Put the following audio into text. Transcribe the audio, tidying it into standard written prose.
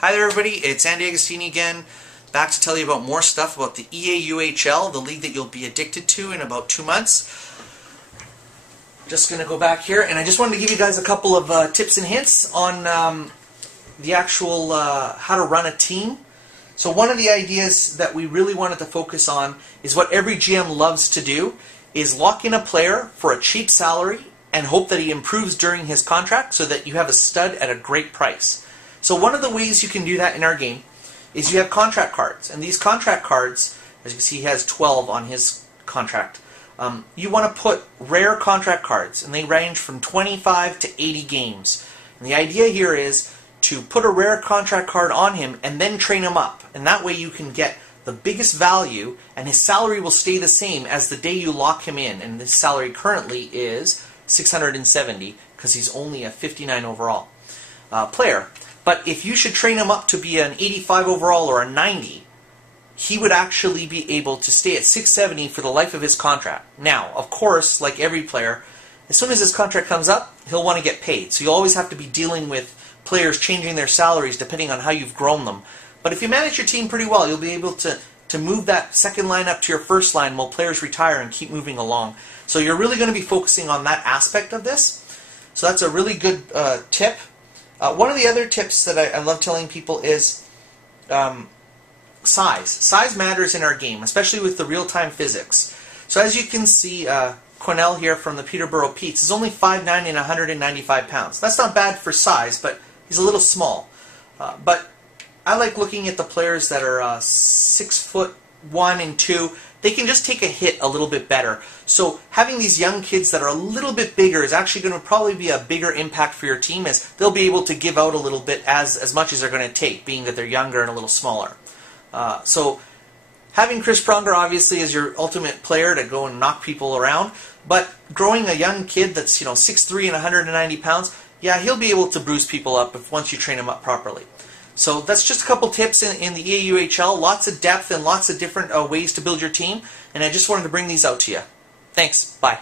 Hi there everybody, it's Andy Agostini again, back to tell you about more stuff about the EAUHL, the league that you'll be addicted to in about 2 months. Just going to go back here, and I just wanted to give you guys a couple of tips and hints on the actual how to run a team. So one of the ideas that we really wanted to focus on is what every GM loves to do, is lock in a player for a cheap salary and hope that he improves during his contract so that you have a stud at a great price. So one of the ways you can do that in our game is you have contract cards. And these contract cards, as you can see, he has 12 on his contract. You want to put rare contract cards, and they range from 25 to 80 games. And the idea here is to put a rare contract card on him and then train him up. And that way you can get the biggest value, and his salary will stay the same as the day you lock him in. And his salary currently is $670 because he's only a 59 overall player. But if you should train him up to be an 85 overall or a 90, he would actually be able to stay at 670 for the life of his contract. Now, of course, like every player, as soon as his contract comes up, he'll want to get paid. So you always have to be dealing with players changing their salaries depending on how you've grown them. But if you manage your team pretty well, you'll be able to move that second line up to your first line while players retire and keep moving along. So you're really going to be focusing on that aspect of this. So that's a really good tip. One of the other tips that I love telling people is size. Size matters in our game, especially with the real-time physics. So as you can see, Cornell here from the Peterborough Petes is only 5'9" and 195 pounds. That's not bad for size, but he's a little small. But I like looking at the players that are 6'1" and 2. They can just take a hit a little bit better. So having these young kids that are a little bit bigger is actually going to probably be a bigger impact for your team, as they'll be able to give out a little bit as much as they're going to take, being that they're younger and a little smaller. So having Chris Pronger obviously is your ultimate player to go and knock people around, but growing a young kid that's 6'3" and 190 pounds, yeah, he'll be able to bruise people up once you train him up properly. So that's just a couple tips in the EAUHL. Lots of depth and lots of different ways to build your team. And I just wanted to bring these out to you. Thanks. Bye.